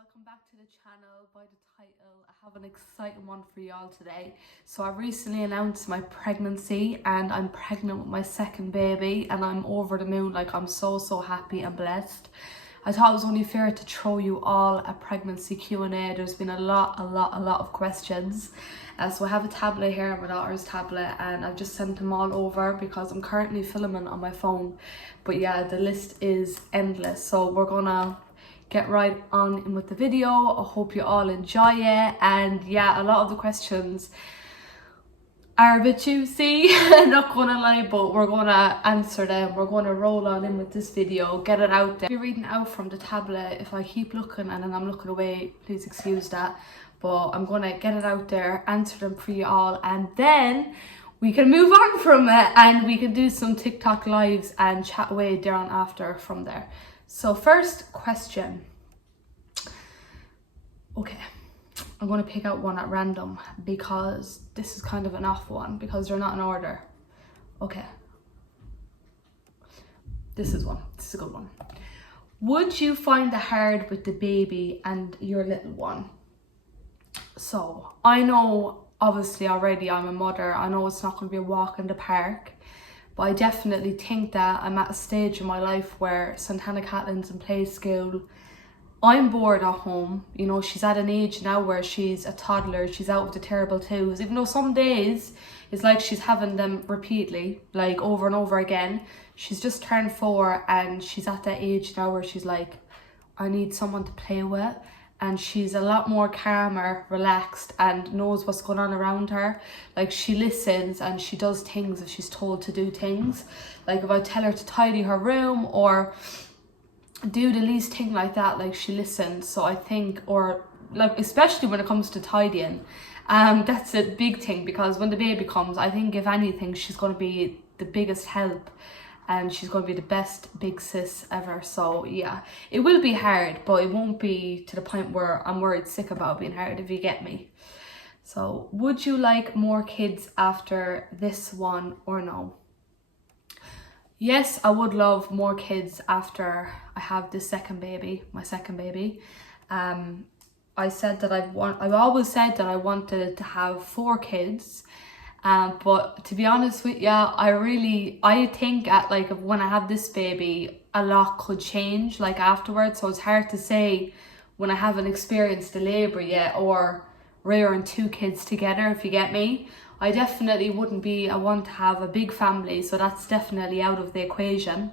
welcome back to the channel. By the title, I have an exciting one for y'all today. So I recently announced my pregnancy and I'm pregnant with my second baby and I'm over the moon. Like, I'm so happy and blessed. I thought it was only fair to throw you all a pregnancy Q&A. There's been a lot of questions. So I have a tablet here, my daughter's tablet, and I've just sent them all over because I'm currently filming on my phone. But yeah, the list is endless. So we're gonna get right on in with the video. I hope you all enjoy it. And yeah, a lot of the questions are a bit juicy, not gonna lie, but we're gonna answer them. We're gonna roll on in with this video, get it out there. I'll be reading out from the tablet. If I keep looking and then I'm looking away, please excuse that. But I'm gonna get it out there, answer them for you all, and then we can move on from it and we can do some TikTok lives and chat away there on after from there. So first question. Okay, I'm going to pick out one at random because this is kind of an off one because they're not in order. Okay. This is one. This is a good one. Would you find it hard with the baby and your little one? So I know obviously already I'm a mother. I know it's not going to be a walk in the park. But I definitely think that I'm at a stage in my life where Santana Caitlin's in play school. I'm bored at home. You know, she's at an age now where she's a toddler. She's out with the terrible twos. Even though some days it's like she's having them repeatedly, like over and over again. She's just turned 4 and she's at that age now where she's like, I need someone to play with. And she's a lot more calmer, relaxed, and knows what's going on around her. Like, she listens and she does things if she's told to do things. Like, if I tell her to tidy her room or do the least thing like that, like, she listens. So I think, or like, especially when it comes to tidying, that's a big thing, because when the baby comes, I think if anything, she's going to be the biggest help. And she's going to be the best big sis ever. So yeah, it will be hard, but it won't be to the point where I'm worried sick about being hard, if you get me. So would you like more kids after this one or no? Yes, I would love more kids after I have this second baby, my second baby. I said that I've always said that I wanted to have 4 kids. But to be honest with you, I think when I have this baby, a lot could change like afterwards. So it's hard to say when I haven't experienced the labour yet or rearing 2 kids together, if you get me. I definitely wouldn't be one to have a big family, so that's definitely out of the equation.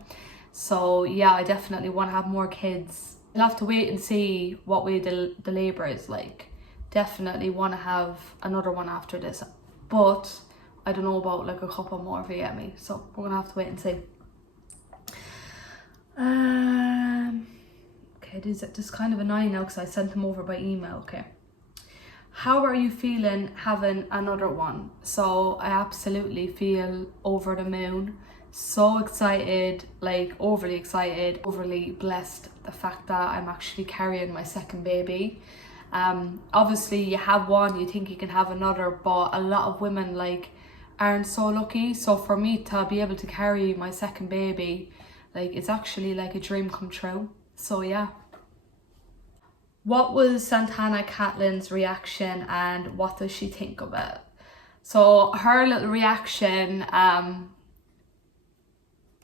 So yeah, I definitely want to have more kids. I'll have to wait and see what way the labour is like. Definitely want to have another one after this. But I don't know about like a couple more, if you get me. So we're gonna have to wait and see. Okay, this is kind of annoying now because I sent them over by email. Okay. How are you feeling having another one? So I absolutely feel over the moon. So excited, like overly excited, overly blessed. The fact that I'm actually carrying my second baby. Obviously you have one, you think you can have another, but a lot of women like aren't so lucky. So for me to be able to carry my second baby, like, it's actually like a dream come true. So yeah. What was Santana Caitlin's reaction and what does she think of it? So her little reaction,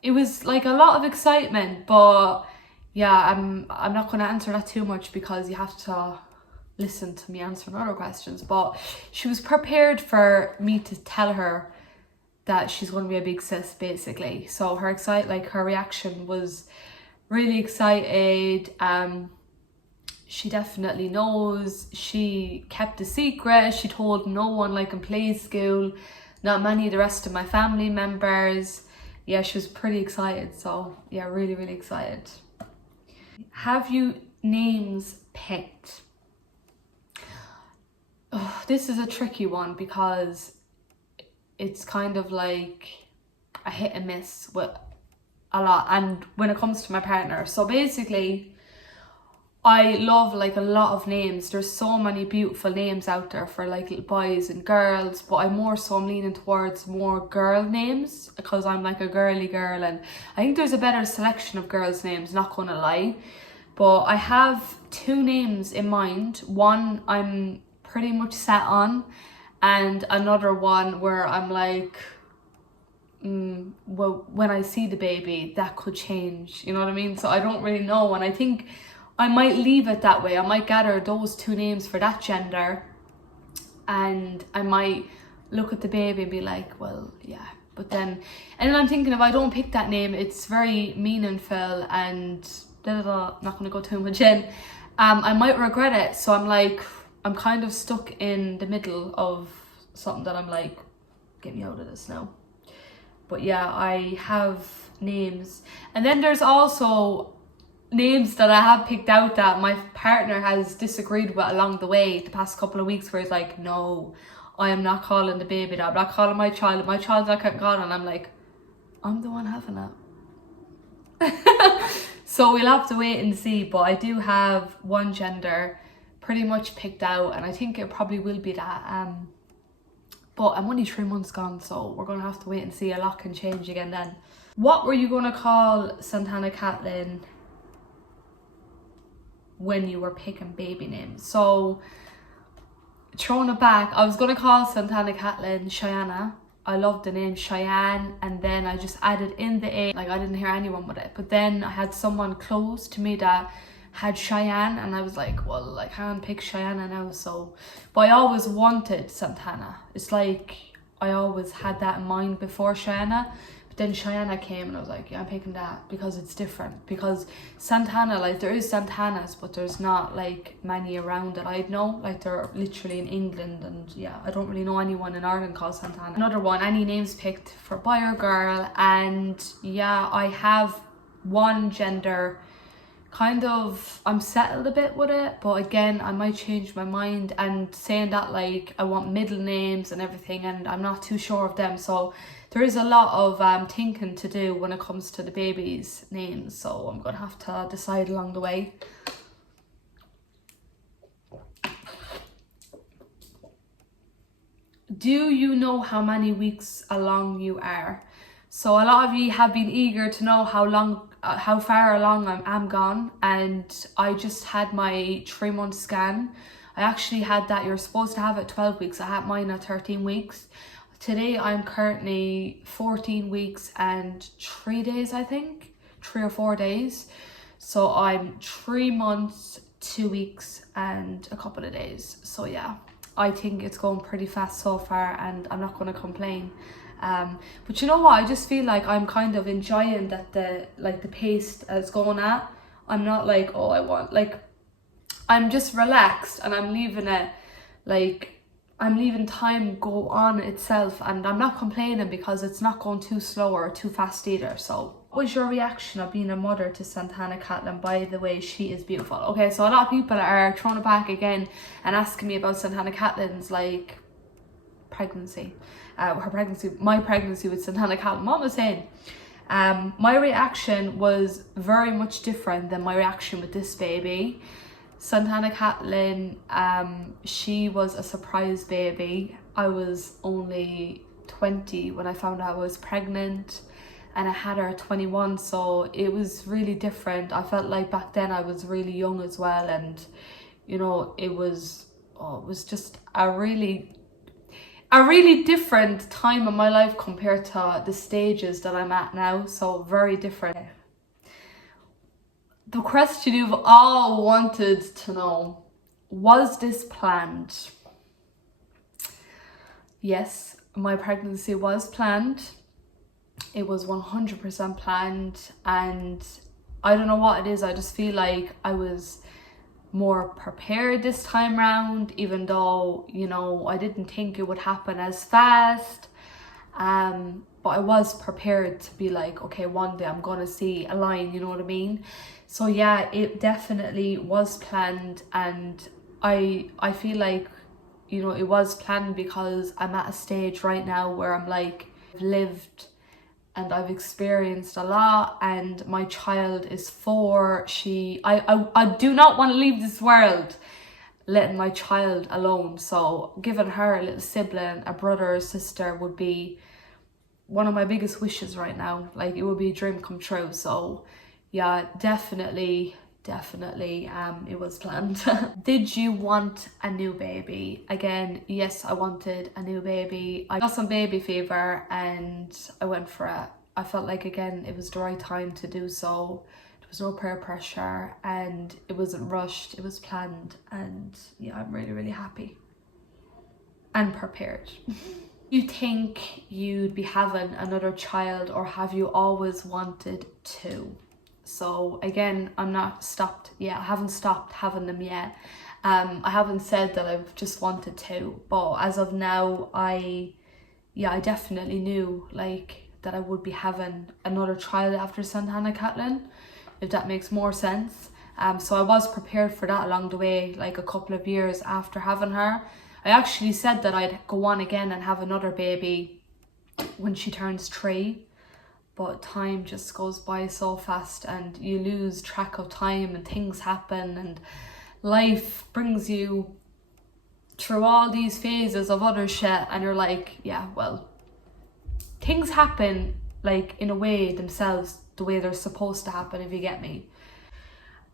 it was like a lot of excitement, but yeah, I'm not going to answer that too much because you have to listen to me answering other questions. But she was prepared for me to tell her that she's going to be a big sis, basically. So her reaction was really excited. She definitely knows. She kept a secret. She told no one, like in play school, not many of the rest of my family members. Yeah, she was pretty excited. So yeah, really excited. Have you names picked? Oh, this is a tricky one because it's kind of like a hit and miss with a lot, and when it comes to my partner. So basically, I love like a lot of names. There's so many beautiful names out there for like little boys and girls, but I'm leaning towards more girl names because I'm like a girly girl, and I think there's a better selection of girls' names, not gonna lie. But I have two names in mind. One I'm pretty much set on, and another one where I'm like, well, when I see the baby, that could change, you know what I mean? So I don't really know, and I think I might leave it that way. I might gather those two names for that gender, and I might look at the baby and be like, well, yeah. But then, and then I'm thinking, if I don't pick that name, it's very meaningful and not going to go too much in. I might regret it. So I'm like, I'm kind of stuck in the middle of something that I'm like, get me out of this now. But yeah, I have names. And then there's also names that I have picked out that my partner has disagreed with along the way the past couple of weeks, where he's like, no, I am not calling the baby that. I'm not calling my child that can't call. And I'm like, I'm the one having it. So we'll have to wait and see. But I do have one gender pretty much picked out, and I think it probably will be that. But I'm only 3 months gone, so we're going to have to wait and see. A lot can change again then. What were you going to call Santana Caitlin when you were picking baby names? So, throwing it back, I was going to call Santana Caitlin Cheyenne. I love the name Cheyenne, and then I just added in the A. Like, I didn't hear anyone with it. But then I had someone close to me that had Cheyenne, and I was like, well, I can't pick Cheyenne now, so. But I always wanted Santana. It's like I always had that in mind before Cheyenne. But then Cheyenne came, and I was like, yeah, I'm picking that because it's different. Because Santana, like, there is Santanas, but there's not like many around that I'd know. Like, they're literally in England, and yeah, I don't really know anyone in Ireland called Santana. Another one, any names picked for boy or girl, and yeah, I have one gender. Kind of, I'm settled a bit with it, but again, I might change my mind, and saying that, like, I want middle names and everything, and I'm not too sure of them. So there is a lot of thinking to do when it comes to the baby's names, so I'm gonna have to decide along the way. Do you know how many weeks along you are? So a lot of you have been eager to know how far along I'm gone, and I just had my 3-month scan. I actually had that. You're supposed to have it 12 weeks. I had mine at 13 weeks. Today I'm currently 14 weeks and 3 days, I think. 3 or 4 days. So I'm 3 months, 2 weeks and a couple of days. So yeah, I think it's going pretty fast so far, and I'm not going to complain. But you know what, I just feel like I'm kind of enjoying that the pace it's going at. I'm not like, oh, I want, like, I'm just relaxed, and I'm leaving it, like, I'm leaving time go on itself, and I'm not complaining because it's not going too slow or too fast either. So what was your reaction of being a mother to Santana Caitlin? By the way, she is beautiful. Okay, so a lot of people are throwing it back again and asking me about Santana Caitlin's like pregnancy. My pregnancy with Santana Caitlin. What was I saying? My reaction was very much different than my reaction with this baby. Santana Caitlin, she was a surprise baby. I was only 20 when I found out I was pregnant, and I had her at 21, so it was really different. I felt like back then I was really young as well, and you know, it was just a really different time in my life compared to the stages that I'm at now. So very different. The question you've all wanted to know, was this planned? Yes, my pregnancy was planned. It was 100% planned, and I don't know what it is. I just feel like I was more prepared this time round, even though, you know, I didn't think it would happen as fast. But I was prepared to be like, okay, one day I'm gonna see a line, you know what I mean? So yeah, it definitely was planned, and I feel like, you know, it was planned because I'm at a stage right now where I'm like, I've lived and I've experienced a lot, and my child is 4. I do not want to leave this world letting my child alone. So giving her a little sibling, a brother or sister, would be one of my biggest wishes right now. Like, it would be a dream come true. So yeah, definitely definitely it was planned. Did you want a new baby? Again, yes, I wanted a new baby. I got some baby fever and I went for it. I felt like, again, it was the right time to do so. There was no peer pressure and it wasn't rushed, it was planned, and yeah, I'm really, really happy and prepared. You think you'd be having another child, or have you always wanted to? So again, I haven't stopped having them yet. I haven't said that I've just wanted to, but as of now, I definitely knew like that I would be having another child after Santana Caitlin, if that makes more sense. So I was prepared for that along the way, like a couple of years after having her. I actually said that I'd go on again and have another baby when she turns 3, but time just goes by so fast and you lose track of time and things happen and life brings you through all these phases of other shit, and you're like, yeah, well, things happen like in a way themselves, the way they're supposed to happen, if you get me.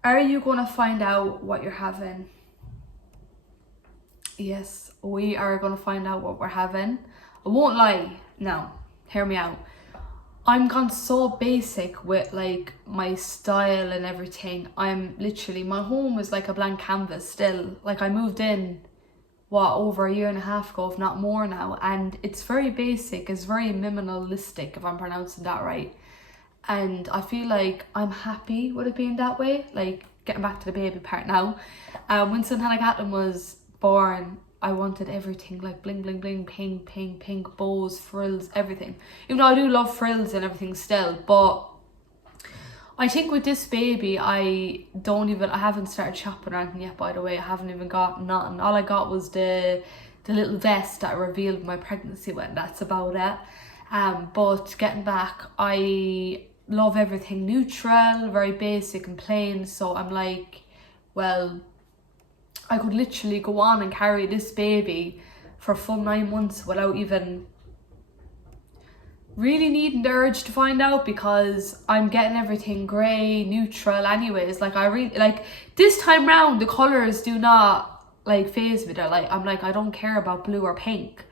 Are you gonna find out what you're having? Yes, we are gonna find out what we're having. I won't lie, no, hear me out. I'm gone so basic with like my style and everything. I'm literally, my home is like a blank canvas still. Like I moved in, over a year and a half ago, if not more now, and it's very basic, it's very minimalistic, if I'm pronouncing that right. And I feel like I'm happy with it being that way. Like, getting back to the baby part now, when Santana Caitlin was born, I wanted everything like bling bling bling, pink pink pink, bows, frills, everything. Even though I do love frills and everything still, but I think with this baby, I haven't started shopping or anything yet, by the way. I haven't even got nothing. All I got was the little vest that I revealed my pregnancy with, and that's about it. But getting back, I love everything neutral, very basic and plain. So I'm like, well, I could literally go on and carry this baby for a full 9 months without even really needing the urge to find out, because I'm getting everything grey, neutral anyways. Like I really, like this time round, the colours do not like phase me. They're like, I'm like, I don't care about blue or pink.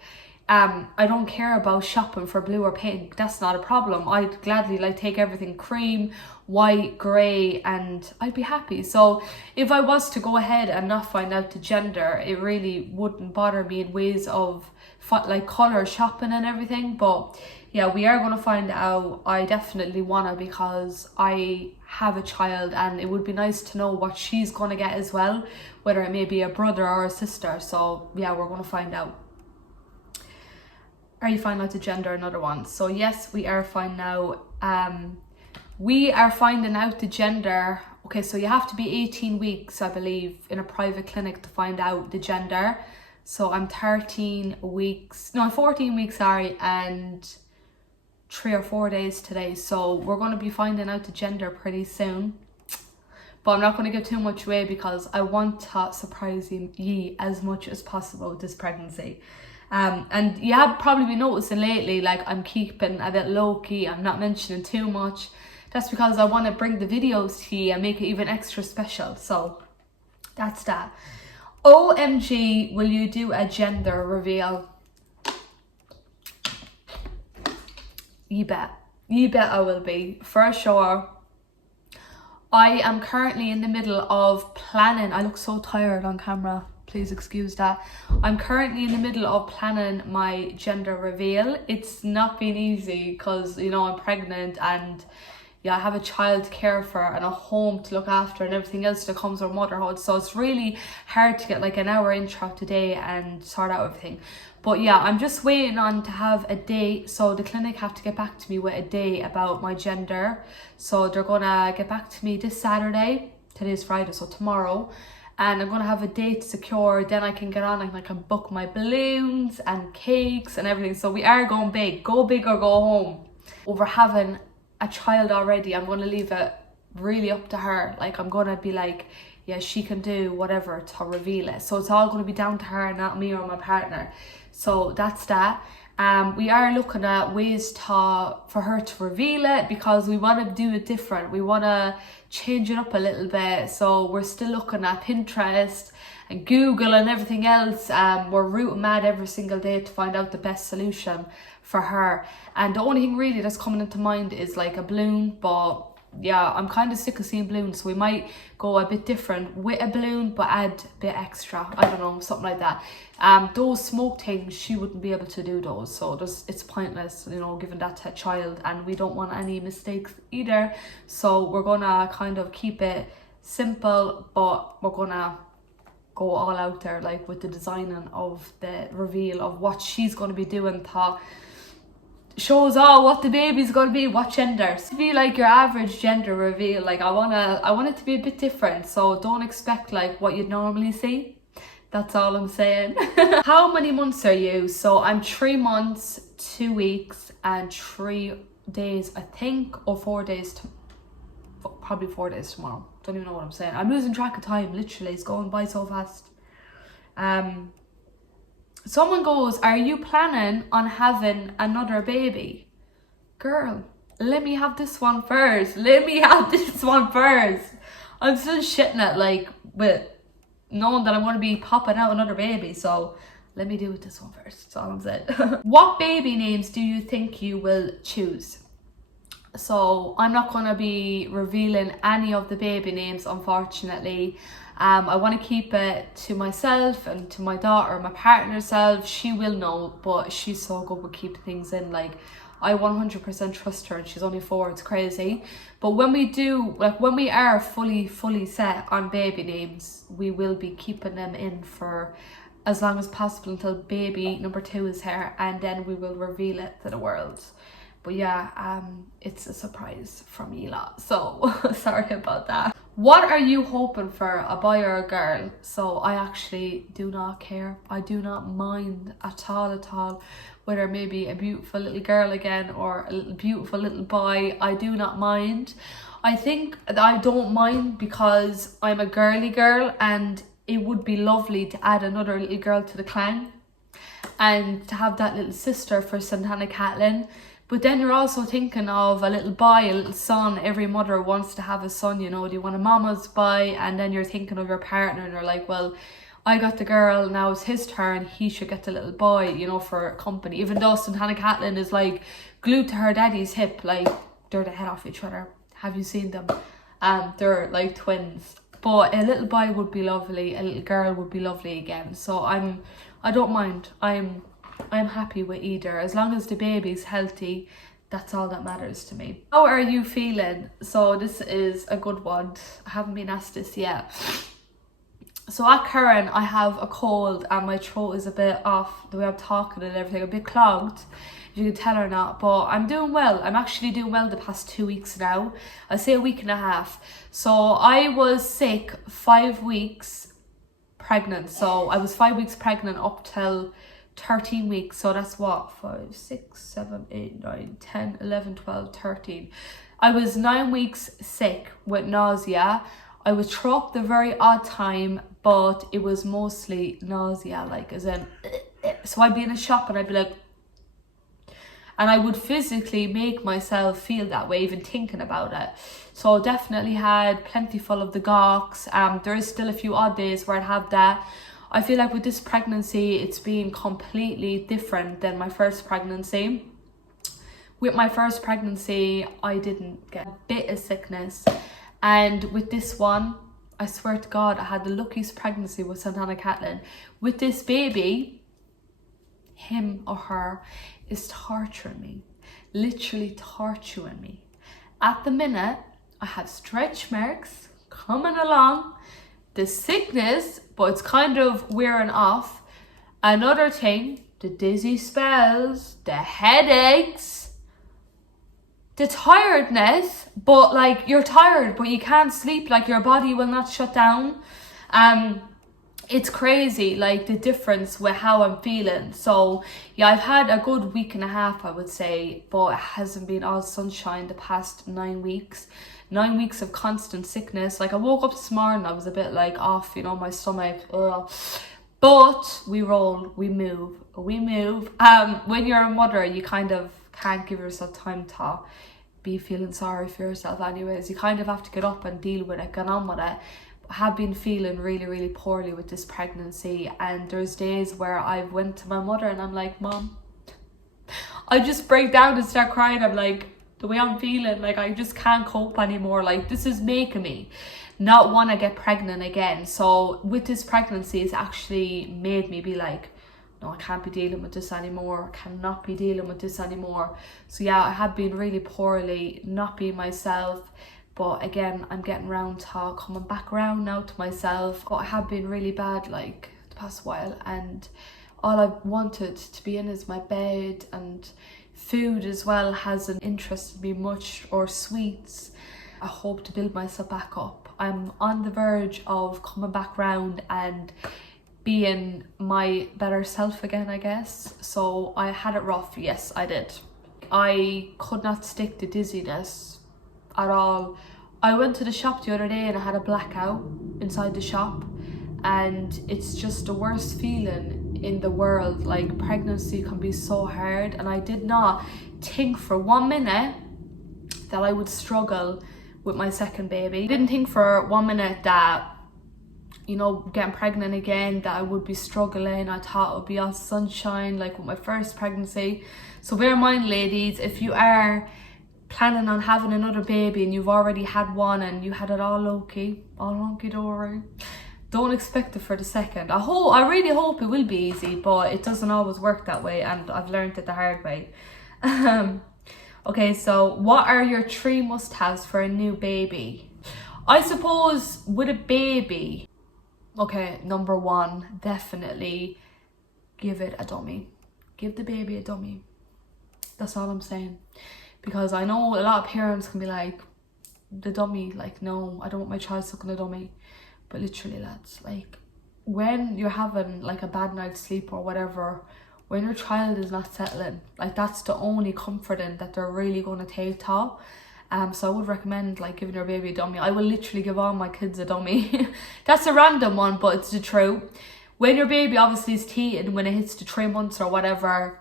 I don't care about shopping for blue or pink. That's not a problem. I'd gladly like take everything cream, white, grey, and I'd be happy. So if I was to go ahead and not find out the gender, it really wouldn't bother me in ways of like colour shopping and everything. But yeah, we are going to find out. I definitely want to, because I have a child and it would be nice to know what she's going to get as well, whether it may be a brother or a sister. So yeah, we're going to find out. Are you finding out the gender? Another one. So yes, we are finding out. We are finding out the gender. Okay, so you have to be 18 weeks, I believe, in a private clinic to find out the gender. So I'm 14 weeks, sorry, and 3 or 4 days today. So we're going to be finding out the gender pretty soon. But I'm not going to give too much away because I want to surprise ye as much as possible with this pregnancy. And you have probably been noticing lately, like I'm keeping a bit low-key, I'm not mentioning too much. That's because I want to bring the videos to you and make it even extra special. So that's that. OMG, will you do a gender reveal? You bet I will be, for sure. I am currently in the middle of planning. I look so tired on camera, please excuse that. I'm currently in the middle of planning my gender reveal. It's not been easy because, you know, I'm pregnant and yeah, I have a child to care for and a home to look after and everything else that comes with motherhood. So it's really hard to get like an hour intro today and sort out everything. But yeah, I'm just waiting on to have a date. So the clinic have to get back to me with a day about my gender. So they're gonna get back to me this Saturday. Today's Friday, so tomorrow. And I'm gonna have a date secured. Then I can get on and I can book my balloons and cakes and everything. So we are going big. Go big or go home. Over having a child already, I'm gonna leave it really up to her. Like I'm gonna be like, yeah, she can do whatever to reveal it. So it's all gonna be down to her, not me or my partner. So that's that. We are looking at ways for her to reveal it, because we want to do it different. We want to change it up a little bit. So we're still looking at Pinterest and Google and everything else. We're rooting mad every single day to find out the best solution for her. And the only thing really that's coming into mind is like a balloon, but yeah, I'm kind of sick of seeing balloons, so we might go a bit different with a balloon but add a bit extra. I don't know, something like that. Those smoke things, she wouldn't be able to do those, so it's pointless, you know, giving that to a child, and we don't want any mistakes either. So we're gonna kind of keep it simple, but we're gonna go all out there, like with the designing of the reveal of what she's going to be doing to shows all what the baby's going to be, what gender. To be like your average gender reveal, like I want it to be a bit different, so don't expect like what you'd normally see. That's all I'm saying. How many months are you? So I'm 3 months, 2 weeks and 3 days, I think, or 4 days, probably 4 days tomorrow. Don't even know what I'm saying. I'm losing track of time, literally. It's going by so fast. Someone goes, are you planning on having another baby? Girl, let me have this one first. I'm still shitting it, like, with knowing that I'm going to be popping out another baby. So let me do it this one first. That's all I'm saying. What baby names do you think you will choose? So I'm not going to be revealing any of the baby names, unfortunately. I want to keep it to myself and to my daughter, my partner's self. She will know, but she's so good with keeping things in. Like, I 100% trust her, and she's only 4, it's crazy. But when we do, like when we are fully set on baby names, we will be keeping them in for as long as possible until baby number 2 is here, and then we will reveal it to the world. But yeah, it's a surprise from me lot, so sorry about that. What are you hoping for, a boy or a girl? So I actually do not care. I do not mind at all, whether maybe a beautiful little girl again or a beautiful little boy. I do not mind. I think that I don't mind because I'm a girly girl, and it would be lovely to add another little girl to the clan and to have that little sister for Santana Catelyn. But then you're also thinking of a little boy, a little son. Every mother wants to have a son, you know. Do you want a mama's boy? And then you're thinking of your partner, and you're like, well, I got the girl, now it's his turn. He should get the little boy, you know, for company. Even though Santana Catelyn is like glued to her daddy's hip, like they're the head off each other. Have you seen them? They're like twins. But a little boy would be lovely. A little girl would be lovely again. So I don't mind. I'm happy with either, as long as the baby's healthy. That's all that matters to me. How are you feeling? So this is a good one. I haven't been asked this yet. So at current, I have a cold and my throat is a bit off, the way I'm talking and everything, a bit clogged, if you can tell or not. But I'm doing well. I'm actually doing well the past 2 weeks now. I say a week and a half. So I was sick 5 weeks pregnant. So I was 5 weeks pregnant up till 13 weeks. So that's what, 5, 6, 7, 8, 9, 10, 11, 12, 13. I was 9 weeks sick with nausea. I would throw up the very odd time, but it was mostly nausea, like as in, so I'd be in a shop and I'd be like, and I would physically make myself feel that way, even thinking about it. So definitely had plentiful of the gawks. There is still a few odd days where I'd have that. I feel like with this pregnancy, it's been completely different than my first pregnancy. With my first pregnancy, I didn't get a bit of sickness. And with this one, I swear to God, I had the luckiest pregnancy with Santana Catelyn. With this baby, him or her is torturing me. Literally torturing me. At the minute, I have stretch marks coming along. The sickness, but it's kind of wearing off. Another thing, the dizzy spells, the headaches, the tiredness, but like you're tired, but you can't sleep, like your body will not shut down. It's crazy, like the difference with how I'm feeling. So yeah, I've had a good week and a half, I would say, but it hasn't been all sunshine the past 9 weeks. 9 weeks of constant sickness. Like I woke up this morning, I was a bit like off, you know, my stomach, ugh. But we roll, we move. When you're a mother, you kind of can't give yourself time to be feeling sorry for yourself anyways. You kind of have to get up and deal with it, get on with it. I have been feeling really, really poorly with this pregnancy, and there's days where I went to my mother and I'm like, Mom, I just break down and start crying. I'm like, the way I'm feeling, like I just can't cope anymore. Like this is making me not want to get pregnant again. So with this pregnancy, it's actually made me be like, no, I can't be dealing with this anymore. I cannot be dealing with this anymore. So yeah, I have been really poorly, not being myself. But again, I'm getting around to coming back around now to myself. But I have been really bad like the past while, and all I've wanted to be in is my bed, and food as well hasn't interested me much, or sweets. I hope to build myself back up. I'm on the verge of coming back round and being my better self again, I guess. So I had it rough, yes I did. I could not stick to dizziness at all. I went to the shop the other day and I had a blackout inside the shop, and it's just the worst feeling in the world. Like pregnancy can be so hard, and I did not think for 1 minute that I would struggle with my second baby. I didn't think for 1 minute that, you know, getting pregnant again, that I would be struggling. I thought it would be all sunshine like with my first pregnancy. So bear in mind, ladies, if you are planning on having another baby and you've already had one and you had it all okay, all hunky-dory, don't expect it for the second. I really hope it will be easy, but it doesn't always work that way, and I've learned it the hard way. Okay, so what are your 3 must-haves for a new baby? I suppose with a baby, okay, number 1, definitely give it a dummy. Give the baby a dummy. That's all I'm saying. Because I know a lot of parents can be like, the dummy, like, no, I don't want my child sucking a dummy. But literally, lads, like, when you're having like a bad night's sleep or whatever, when your child is not settling, like that's the only comforting that they're really going to take to. So I would recommend like giving your baby a dummy. I will literally give all my kids a dummy. That's a random one, but it's the truth. When your baby obviously is teething, when it hits the 3 months or whatever,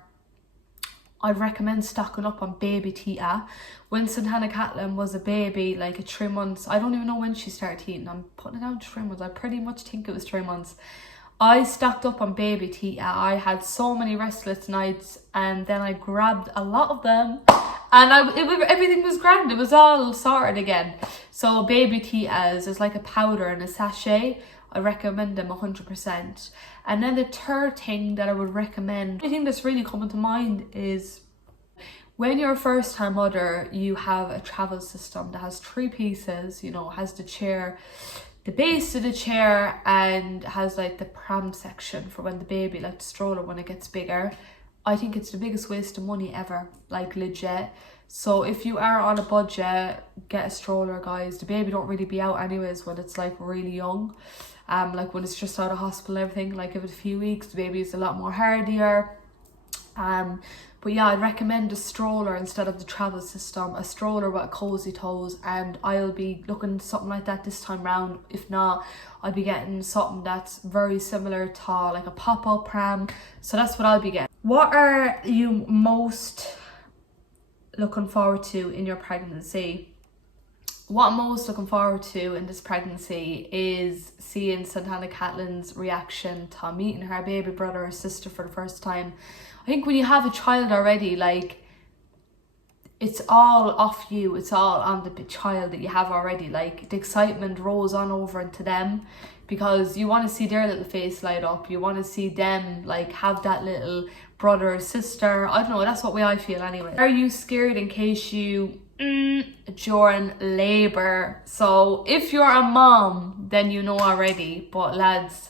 I'd recommend stocking up on baby teeter. When Santana Catlin was a baby, like at 3 months, I don't even know when she started teething. I'm putting it down to 3 months. I pretty much think it was 3 months. I stocked up on baby teeter. I had so many restless nights, and then I grabbed a lot of them, and everything was grand. It was all sorted again. So baby teeters is like a powder in a sachet. I recommend them 100%. And then the third thing that I would recommend, the thing that's really coming to mind is when you're a first time mother, you have a travel system that has 3 pieces, you know, has the chair, the base of the chair, and has like the pram section for when the baby, like the stroller when it gets bigger. I think it's the biggest waste of money ever, like legit. So if you are on a budget, get a stroller, guys. The baby don't really be out anyways when it's like really young. Like when it's just out of hospital and everything, like give it a few weeks, the baby is a lot more hardier. But yeah, I'd recommend a stroller instead of the travel system, a stroller with cozy toes, and I'll be looking something like that this time round. If not, I'll be getting something that's very similar to like a pop-up pram. So that's what I'll be getting. What are you most looking forward to in your pregnancy? What I'm most looking forward to in this pregnancy is seeing Santana Catlin's reaction to meeting her baby brother or sister for the first time. I think when you have a child already, like, it's all off you. It's all on the child that you have already. Like, the excitement rolls on over into them because you want to see their little face light up. You want to see them, like, have that little brother or sister. I don't know, that's what way I feel anyway. Are you scared in case you during labor? So if you're a mom, then you know already, but lads,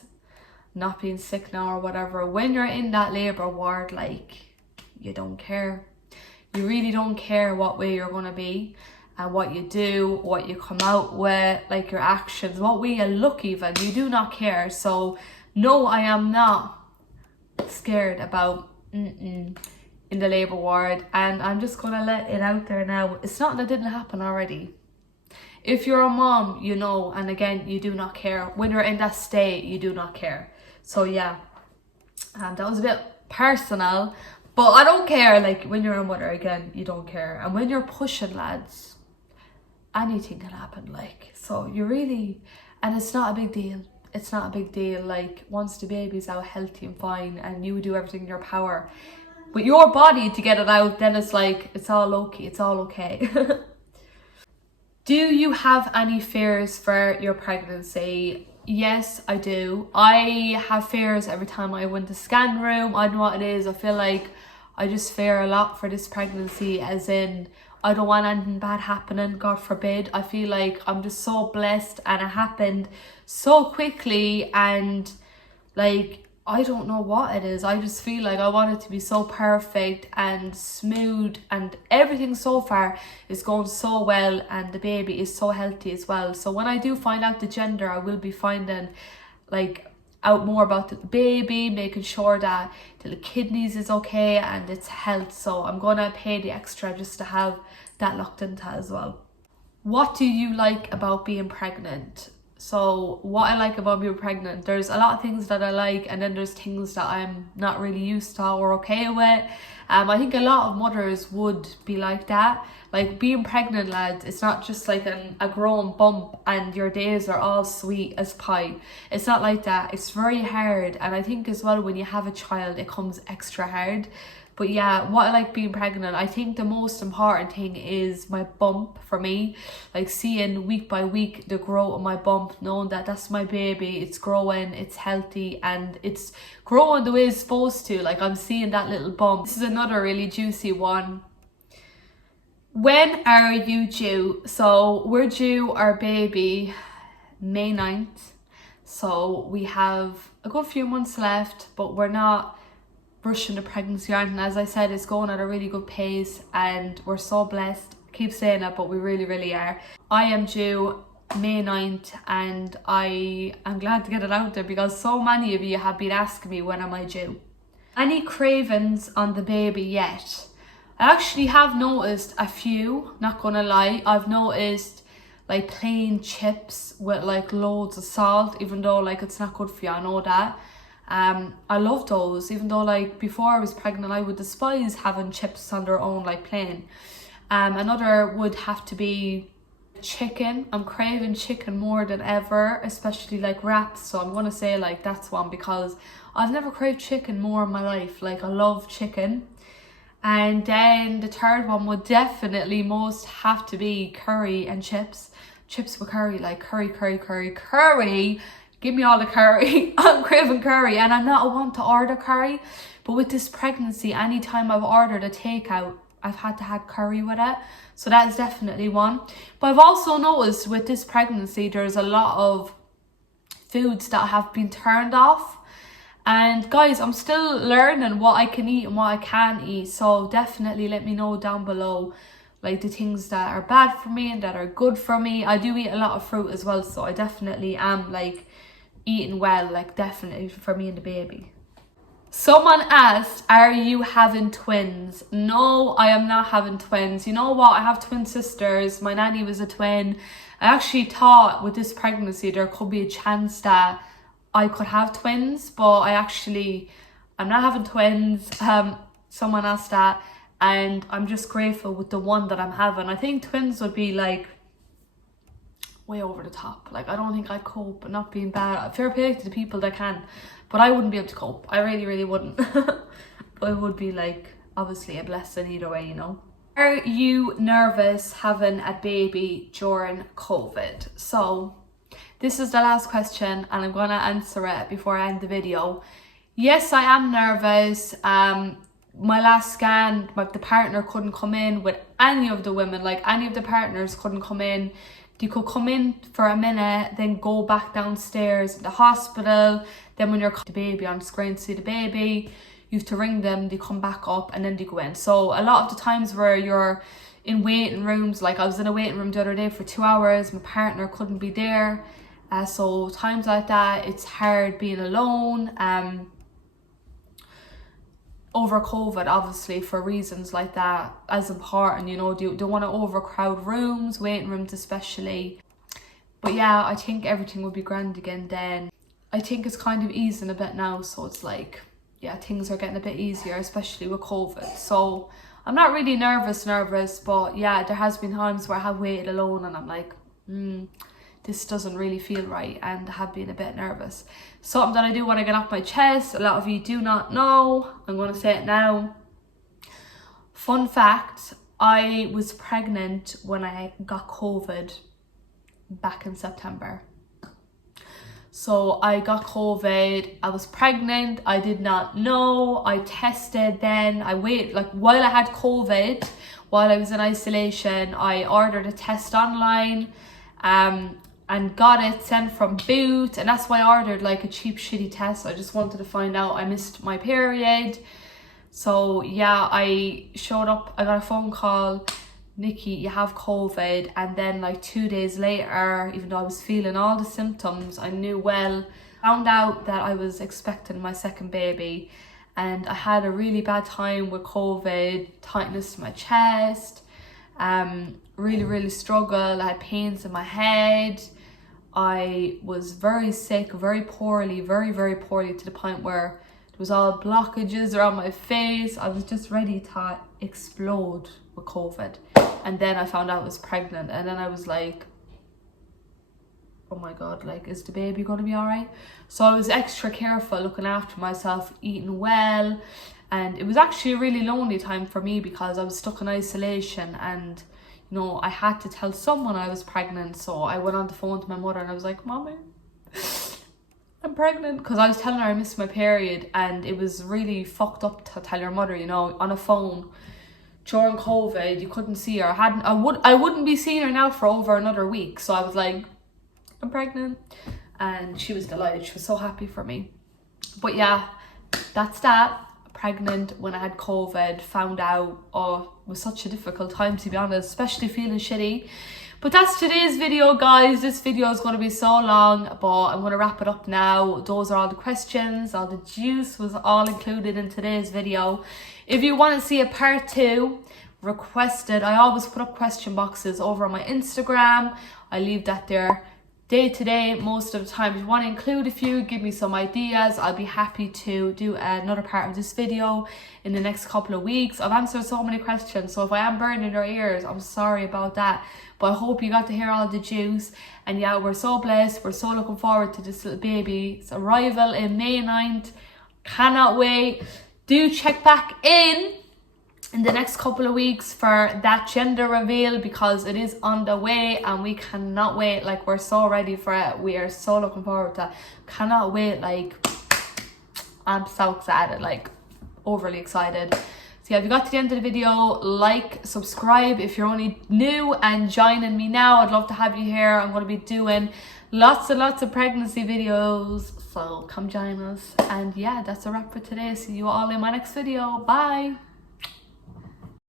not being sick now or whatever, when you're in that labor ward, like, you don't care. You really don't care what way you're gonna be and what you do, what you come out with, like your actions, what way you look even. You do not care. So no, I am not scared about in the labor ward, and I'm just gonna let it out there now. It's not that didn't happen already. If you're a mom, you know, and again, you do not care. When you're in that state, you do not care. So yeah, that was a bit personal, but I don't care. Like, when you're a mother, again, you don't care. And when you're pushing, lads, anything can happen. Like, so you really, and it's not a big deal. It's not a big deal. Like, once the baby's out healthy and fine and you do everything in your power with your body to get it out, then it's like, it's all okay. It's all okay. Do you have any fears for your pregnancy? Yes, I do. I have fears every time I went to scan room. I know what it is. I feel like I just fear a lot for this pregnancy, as in, I don't want anything bad happening, God forbid. I feel like I'm just so blessed and it happened so quickly, and like, I don't know what it is. I just feel like I want it to be so perfect and smooth, and everything so far is going so well, and the baby is so healthy as well. So when I do find out the gender, I will be finding like out more about the baby, making sure that the kidneys is okay and its health. So I'm gonna pay the extra just to have that looked into as well. What do you like about being pregnant? So what I like about being pregnant, there's a lot of things that I like, and then there's things that I'm not really used to or okay with. I think a lot of mothers would be like that. Like, being pregnant, lads, it's not just like a grown bump and your days are all sweet as pie. It's not like that. It's very hard, and I think as well when you have a child it comes extra hard. But yeah, what I like being pregnant, I think the most important thing is my bump for me. Like, seeing week by week the growth of my bump, knowing that that's my baby, it's growing, it's healthy, and it's growing the way it's supposed to. Like, I'm seeing that little bump. This is another really juicy one. When are you due? So we're due our baby May 9th. So we have a good few months left, but we're not rushing the pregnancy or anything. As I said, it's going at a really good pace and we're so blessed. I keep saying that, but we really are. I am due May 9th, and I am glad to get it out there because so many of you have been asking me, when am I due? Any cravings on the baby yet? I actually have noticed a few, not gonna lie. I've noticed like plain chips with like loads of salt, even though like it's not good for you, I know that. I love those, even though like before I was pregnant I would despise having chips on their own, like plain. Another would have to be chicken. I'm craving chicken more than ever, especially like wraps, so I'm gonna say like that's one, because I've never craved chicken more in my life. Like, I love chicken. And then the third one would definitely most have to be curry and chips with curry, like curry. Give me all the curry. I'm craving curry, and I'm not one to order curry, but with this pregnancy, anytime I've ordered a takeout, I've had to have curry with it. So that is definitely one. But I've also noticed with this pregnancy, there's a lot of foods that have been turned off. And guys, I'm still learning what I can eat and what I can't eat. So definitely let me know down below, like the things that are bad for me and that are good for me. I do eat a lot of fruit as well, so I definitely am like eating well, like definitely for me and the baby. Someone asked, are you having twins? No, I am not having twins. You know what? I have twin sisters. My nanny was a twin. I actually thought with this pregnancy there could be a chance that I could have twins, but I'm not having twins. Someone asked that, and I'm just grateful with the one that I'm having. I think twins would be like way over the top. Like, I don't think I'd cope not being bad. Fair play to the people that can, but I wouldn't be able to cope. I really wouldn't. But it would be like obviously a blessing either way, you know. Are you nervous having a baby during COVID? So this is the last question and I'm gonna answer it before I end the video. Yes, I am nervous. My last scan, the partner couldn't come in with any of the women, like any of the partners couldn't come in. You could come in for a minute, then go back downstairs in the hospital. Then when you're the baby on screen to see the baby, you have to ring them, they come back up and then they go in. So a lot of the times where you're in waiting rooms, like I was in a waiting room the other day for 2 hours, my partner couldn't be there. So times like that, it's hard being alone. Over COVID, obviously, for reasons like that, as important, you know, don't want to overcrowd rooms, waiting rooms especially. But yeah, I think everything will be grand again then. I think it's kind of easing a bit now, so it's like, yeah, things are getting a bit easier, especially with COVID. So I'm not really nervous, but yeah, there has been times where I have waited alone and I'm like, this doesn't really feel right, and I have been a bit nervous. Something that I do want to get off my chest, a lot of you do not know, I'm going to say it now. Fun fact, I was pregnant when I got COVID back in September. So I got COVID, I was pregnant, I did not know, I tested then, I waited, like while I had COVID, while I was in isolation, I ordered a test online and got it sent from Boot, and that's why I ordered like a cheap shitty test. I just wanted to find out I missed my period. So yeah, I showed up, I got a phone call, Nikki, you have COVID. And then like 2 days later, even though I was feeling all the symptoms, I knew well, found out that I was expecting my second baby. And I had a really bad time with COVID, tightness to my chest, really struggled. I had pains in my head. I was very sick, very poorly to the point where there was all blockages around my face. I was just ready to explode with COVID. And then I found out I was pregnant, and then I was like, oh my God, like, is the baby gonna be all right? So I was extra careful, looking after myself, eating well. And it was actually a really lonely time for me because I was stuck in isolation, and you know, I had to tell someone I was pregnant. So I went on the phone to my mother and I was like, Mommy, I'm pregnant, because I was telling her I missed my period, and it was really fucked up to tell your mother, you know, on a phone during COVID. You couldn't see her. I wouldn't be seeing her now for over another week. So I was like, I'm pregnant, and she was delighted. She was so happy for me. But yeah, that's that. Pregnant when I had COVID, found out, oh, it was such a difficult time, to be honest, especially feeling shitty. But that's today's video, guys. This video is going to be so long, but I'm going to wrap it up now. Those are all the questions. All the juice was all included in today's video. If you want to see a part 2, request it. I always put up question boxes over on my Instagram. I leave that there day to day most of the time. If you want to include a few, give me some ideas. I'll be happy to do another part of this video in the next couple of weeks. I've answered so many questions, so if I am burning your ears, I'm sorry about that. But I hope you got to hear all the juice. And yeah, we're so blessed. We're so looking forward to this little baby's arrival in May 9th. Cannot wait. Do check back in the next couple of weeks for that gender reveal, because it is on the way and we cannot wait. Like, we're so ready for it. We are so looking forward to it. Cannot wait. Like, I'm so excited, like overly excited. So yeah, if you got to the end of the video, like, subscribe if you're only new and joining me now. I'd love to have you here. I'm going to be doing lots and lots of pregnancy videos, so come join us. And yeah, that's a wrap for today. See you all in my next video. Bye.